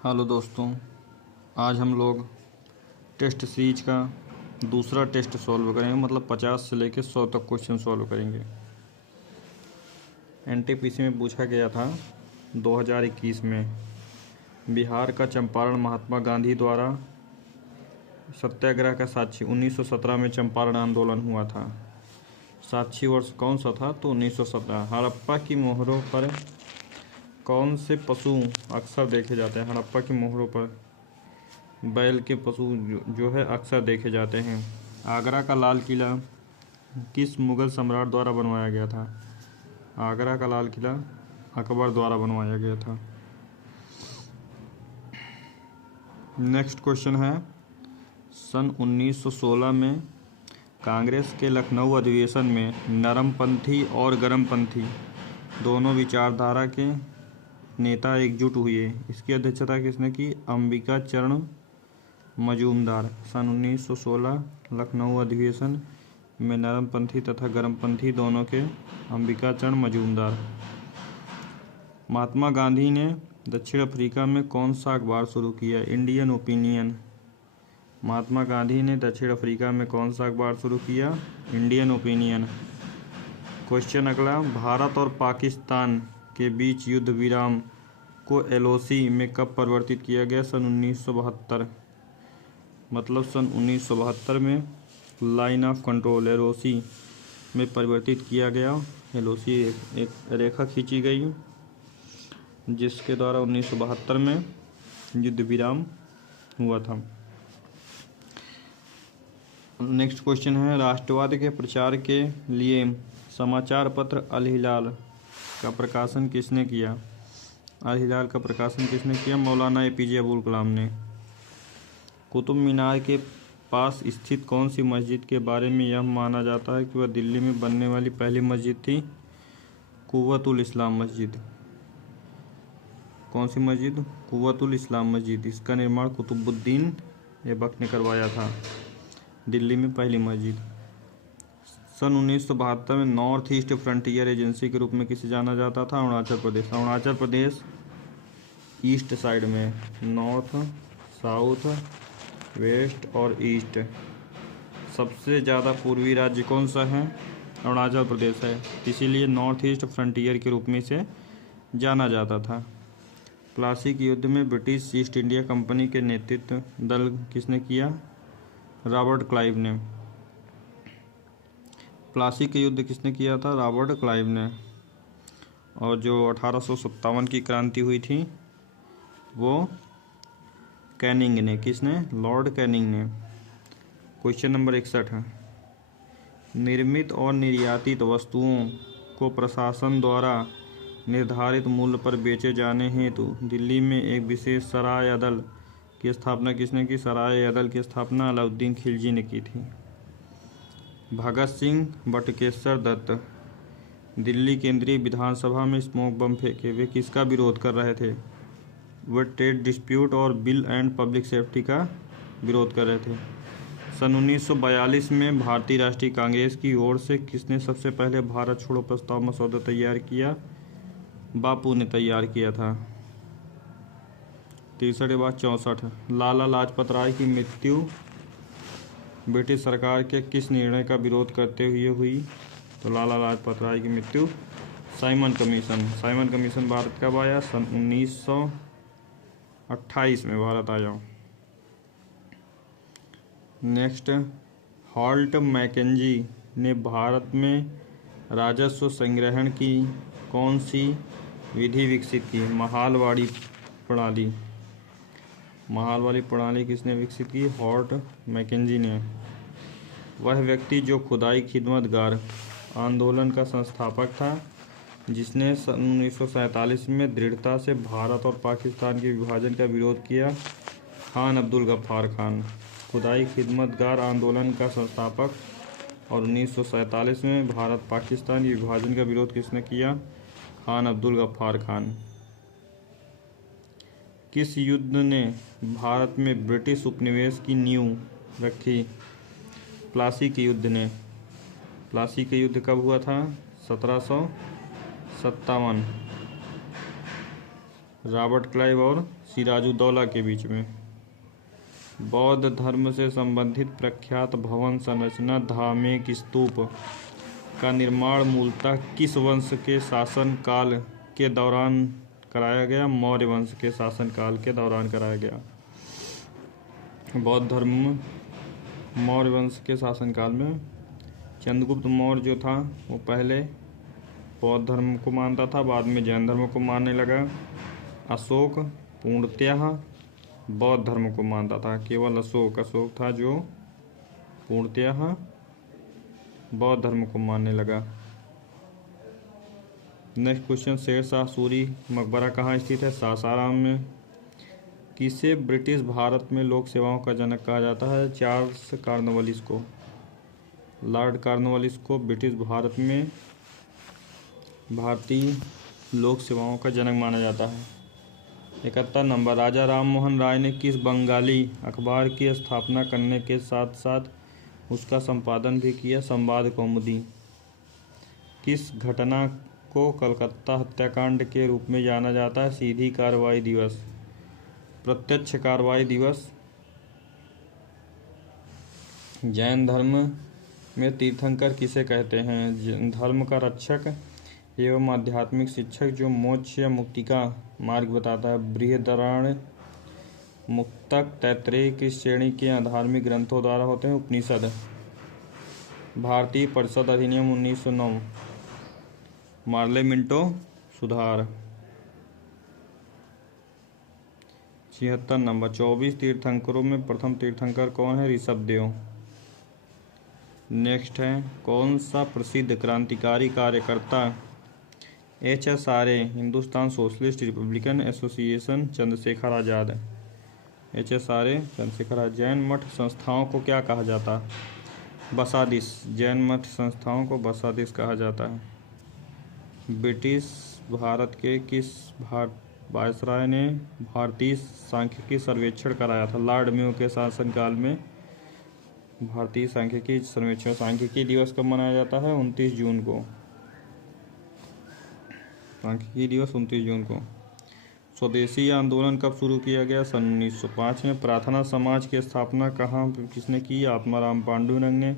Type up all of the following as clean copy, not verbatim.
Hello दोस्तों, आज हम लोग टेस्ट सीरीज का दूसरा टेस्ट सॉल्व करेंगे। मतलब 50 से लेकर 100 तक क्वेश्चन सॉल्व करेंगे। एनटीपीसी में पूछा गया था 2021 में बिहार का चंपारण महात्मा गांधी द्वारा सत्याग्रह का साक्षी 1917 में चंपारण आंदोलन हुआ था। साक्षी वर्ष कौन सा था? तो 1917। हड़प्पा की मोहरों पर कौन से पशु अक्सर देखे जाते हैं? हड़प्पा की मोहरों पर बैल के पशु जो है अक्सर देखे जाते हैं। आगरा का लाल किला किस मुगल सम्राट द्वारा बनवाया गया था? आगरा का लाल किला अकबर द्वारा बनवाया गया था। नेक्स्ट क्वेश्चन है, सन 1916 में कांग्रेस के लखनऊ अधिवेशन में नरमपंथी और गरमपंथी दोनों विचारधारा के नेता एकजुट हुए। इसकी अध्यक्षता किसने की? अंबिका चरण मजूमदार। सन 1916 लखनऊ अधिवेशन में नरमपंथी तथा गरमपंथी दोनों के अंबिका चरण मजूमदार। महात्मा गांधी ने दक्षिण अफ्रीका में कौन सा अखबार शुरू किया? Indian opinion. महात्मा गांधी ने दक्षिण अफ्रीका में कौन सा अखबार शुरू किया? Indian opinion. क्वेश्चन अगला, भारत और पाकिस्तान के बीच युद्ध विराम को एलओसी में कब परिवर्तित किया गया? सन 1972। मतलब सन 1972 में लाइन ऑफ कंट्रोल एलओसी में परिवर्तित किया गया। एलओसी एक रेखा खींची गई जिसके द्वारा 1972 में युद्ध विराम हुआ था। नेक्स्ट क्वेश्चन है, राष्ट्रवाद के प्रचार के लिए समाचार पत्र अल हिलाल का प्रकाशन किसने किया? अल हिलाल का प्रकाशन किसने किया? मौलाना एपीजे अबुल कलाम ने। कुतुब मीनार के पास स्थित कौन सी मस्जिद के बारे में यह माना जाता है कि वह दिल्ली में बनने वाली पहली मस्जिद थी? कुव्वतुल इस्लाम मस्जिद। कौन सी मस्जिद? कुव्वतुल इस्लाम मस्जिद। इसका निर्माण कुतुबुद्दीन ऐबक ने करवाया था। दिल्ली में पहली मस्जिद। सन 1972 में नॉर्थ ईस्ट फ्रंटियर एजेंसी के रूप में किसे जाना जाता था? अरुणाचल प्रदेश। अरुणाचल प्रदेश ईस्ट साइड में, नॉर्थ, साउथ, वेस्ट और ईस्ट। सबसे ज़्यादा पूर्वी राज्य कौन सा है? अरुणाचल प्रदेश है, इसीलिए नॉर्थ ईस्ट फ्रंटियर के रूप में इसे जाना जाता था। प्लासी के युद्ध में ब्रिटिश ईस्ट इंडिया कंपनी के नेतृत्व दल किसने किया? रॉबर्ट क्लाइव ने। प्लासी के युद्ध किसने किया था? रॉबर्ट क्लाइव ने। और जो 1857 की क्रांति हुई थी वो कैनिंग ने। किसने? लॉर्ड कैनिंग ने। क्वेश्चन नंबर 61 है, निर्मित और निर्यातित वस्तुओं को प्रशासन द्वारा निर्धारित मूल्य पर बेचे जाने हेतु दिल्ली में एक विशेष सराय अदल की स्थापना किसने की? सराय अदल की स्थापना अलाउद्दीन खिलजी ने की थी। भगत सिंह बटुकेश्वर दत्त दिल्ली केंद्रीय विधानसभा में स्मोक बम फेंके, वे किसका विरोध कर रहे थे? वे ट्रेड डिस्प्यूट और बिल एंड पब्लिक सेफ्टी का विरोध कर रहे थे। सन 1942 में भारतीय राष्ट्रीय कांग्रेस की ओर से किसने सबसे पहले भारत छोड़ो प्रस्ताव मसौदा तैयार किया? बापू ने तैयार किया था। 63 के बाद 64, लाला लाजपत राय की मृत्यु ब्रिटिश सरकार के किस निर्णय का विरोध करते हुए हुई? तो लाला लाजपत राय की मृत्यु Simon commission. Simon commission Bharat कब आया? सन 1928 में भारत आया। नेक्स्ट, हॉल्ट मैकेंजी ने भारत में राजस्व संग्रहण की कौन सी विधि विकसित की? महालवाड़ी प्रणाली। महालवाड़ी प्रणाली किसने विकसित की? हॉल्ट मैकेंजी ने। वह व्यक्ति जो खुदाई खिदमतगार आंदोलन का संस्थापक था जिसने सन 1947 में दृढ़ता से भारत और पाकिस्तान के विभाजन का विरोध किया? खान अब्दुल गफ्फार खान। खुदाई खिदमतगार आंदोलन का संस्थापक और 1947 में भारत पाकिस्तान के विभाजन का विरोध किसने किया? खान अब्दुल गफ्फार खान। किस युद्ध ने भारत में ब्रिटिश उपनिवेश की नींव रखी? प्लासी के युद्ध ने। प्लासी के युद्ध कब हुआ था? 1757। रॉबर्ट क्लाइव और सिराजुद्दौला के बीच में। बौद्ध धर्म से संबंधित प्रख्यात भवन संरचना धामेक स्तूप का निर्माण मूलतः किस वंश के शासन काल के दौरान कराया गया? मौर्य वंश के शासन काल के दौरान कराया गया। बौद्ध धर्म मौर्य वंश के शासनकाल में। चंद्रगुप्त मौर्य जो था वो पहले बौद्ध धर्म को मानता था, बाद में जैन धर्म को मानने लगा। अशोक पूर्णतः बौद्ध धर्म को मानता था, केवल अशोक था जो पूर्णतः बौद्ध धर्म को मानने लगा। नेक्स्ट क्वेश्चन, शेर शाह सूरी मकबरा कहाँ स्थित है? सासाराम में। किसे ब्रिटिश भारत में लोक सेवाओं का जनक कहा जाता है? चार्ल्स कॉर्नवालिस को, लॉर्ड कॉर्नवालिस को ब्रिटिश भारत में भारतीय लोक सेवाओं का जनक माना जाता है। 71 नंबर, राजा राम मोहन राय ने किस बंगाली अखबार की स्थापना करने के साथ साथ उसका संपादन भी किया? संवाद कौमुदी। किस घटना को कलकत्ता हत्याकांड के रूप में जाना जाता है? सीधी कार्रवाई दिवस, प्रत्यक्ष कार्रवाई दिवस। जैन धर्म में तीर्थंकर किसे कहते हैं? धर्म का रक्षक एवं आध्यात्मिक शिक्षक जो मोक्ष या मुक्ति का मार्ग बताता है। बृहदारण्यक, मुक्तक, तैत्तिरीय किस श्रेणी के धार्मिक ग्रंथों द्वारा होते हैं? उपनिषद। भारतीय परिषद अधिनियम 1909। मार्ले मिंटो सुधार। 76 नंबर, 24 तीर्थंकरों में प्रथम तीर्थंकर कौन है? ऋषभदेव। नेक्स्ट है, कौन सा प्रसिद्ध क्रांतिकारी कार्यकर्ता HS. Arya, Hindustan Socialist Republican Association, Chandrashekhar Azad. HS. Arya, Chandrashekhar Azad. Jain मठ संस्थाओं को क्या कहा जाता है? बसादिस। जैन मठ संस्थाओं को बसादिस कहा जाता है। ब्रिटिश भारत के किस वायसराय ने भारतीय सांख्यिकी सर्वेक्षण कराया था? लॉर्ड मेयो के शासनकाल में भारतीय सांख्यिकी सर्वेक्षण। सांख्यिकी दिवस कब मनाया जाता है? 29 जून को। सांख्यिकी दिवस 29 जून को। स्वदेशी आंदोलन कब शुरू किया गया? सन 1905 में। प्रार्थना समाज की स्थापना कहाँ किसने की? आत्माराम पांडुरंग ने।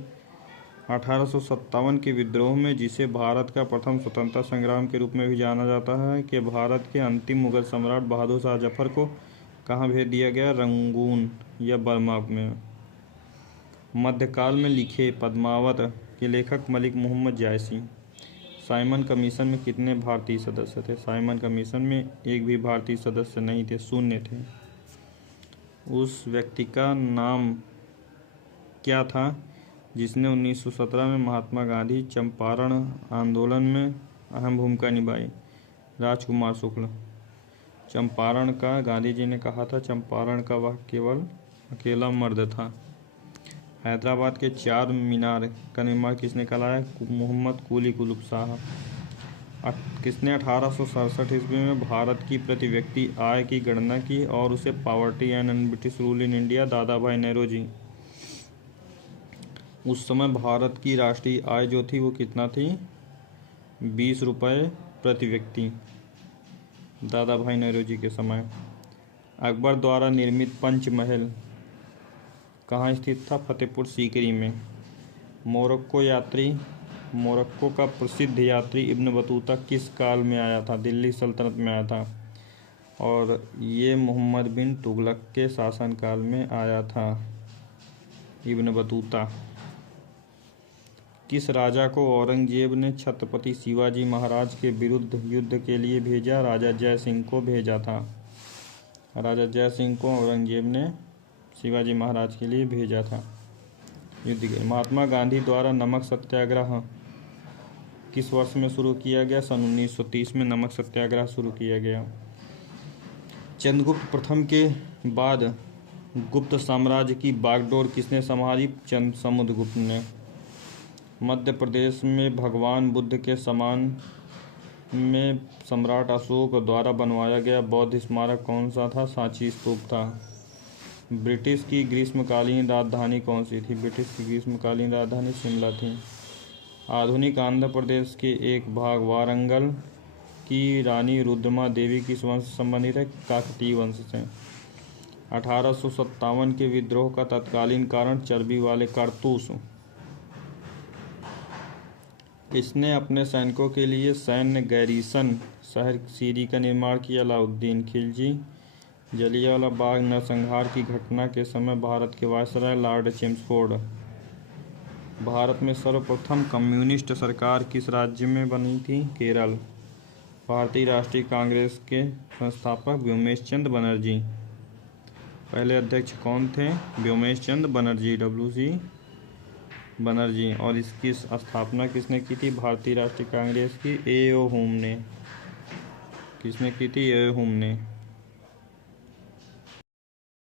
1857 के विद्रोह में, जिसे भारत का प्रथम स्वतंत्रता संग्राम के रूप में भी जाना जाता है, कि भारत के अंतिम मुगल सम्राट बहादुर शाह जफर को कहाँ भेज दिया गया? रंगून या बर्मा में। मध्यकाल में लिखे पद्मावत के लेखक मलिक मोहम्मद जायसी। साइमन कमीशन में कितने भारतीय सदस्य थे? साइमन कमीशन में एक भी भारतीय सदस्य नहीं थे, शून्य थे। उस व्यक्ति का नाम क्या था जिसने 1917 में महात्मा गांधी चंपारण आंदोलन में अहम भूमिका निभाई? राजकुमार शुक्ल। चंपारण का गांधी जी ने कहा था चंपारण का वह केवल अकेला मर्द था। हैदराबाद के 4 मीनार का निर्माण किसने कराया? मोहम्मद कुली कुतुब शाह। किसने 1867 ईस्वी में भारत की प्रति व्यक्ति आय की गणना की और उसे poverty and British rule in India? दादा भाई नेहरू। उस समय भारत की राष्ट्रीय आय जो थी वो कितना थी? 20 रुपये प्रति व्यक्ति, दादा भाई नेहरू जी के समय। अकबर द्वारा निर्मित पंचमहल कहाँ स्थित था? फतेहपुर सीकरी में। मोरक्को का प्रसिद्ध यात्री इब्न बतूता किस काल में आया था? दिल्ली सल्तनत में आया था, और ये मोहम्मद बिन तुगलक के शासनकाल में आया था इब्न बतूता। किस राजा को औरंगजेब ने छत्रपति शिवाजी महाराज के विरुद्ध युद्ध के लिए भेजा? राजा जय सिंह को भेजा था। राजा जय सिंह को औरंगजेब ने शिवाजी महाराज के लिए भेजा था युद्ध के। महात्मा गांधी द्वारा नमक सत्याग्रह किस वर्ष में शुरू किया गया? सन 1930 में नमक सत्याग्रह शुरू किया गया। चंद्रगुप्त प्रथम के बाद गुप्त साम्राज्य की बागडोर किसने संभाली? समुद्रगुप्त ने। मध्य प्रदेश में भगवान बुद्ध के सम्मान में सम्राट अशोक द्वारा बनवाया गया बौद्ध स्मारक कौन सा था? सांची स्तूप था। ब्रिटिश की ग्रीष्मकालीन राजधानी कौन सी थी? ब्रिटिश की ग्रीष्मकालीन राजधानी शिमला थी। आधुनिक आंध्र प्रदेश के एक भाग वारंगल की रानी रुद्रमा देवी किस वंश से संबंधित है? काकतीय वंश से। 1857 के विद्रोह का तत्कालीन कारण चर्बी वाले कारतूस। किसने अपने सैनिकों के लिए सैन्य गैरीसन शहर सीरी का निर्माण किया? अलाउद्दीन खिलजी। जलियांवाला बाग नरसंहार की घटना के समय भारत के वायसराय लॉर्ड चेम्सफोर्ड। भारत में सर्वप्रथम कम्युनिस्ट सरकार किस राज्य में बनी थी? केरल। भारतीय राष्ट्रीय कांग्रेस के संस्थापक व्योमेश चंद्र बनर्जी। पहले अध्यक्ष कौन थे? व्योमेश चंद्र बनर्जी, WC बनर्जी। और इसकी स्थापना किसने की थी भारतीय राष्ट्रीय कांग्रेस की? A.O. हुम ने। किसने की थी? A.O. हुम ने।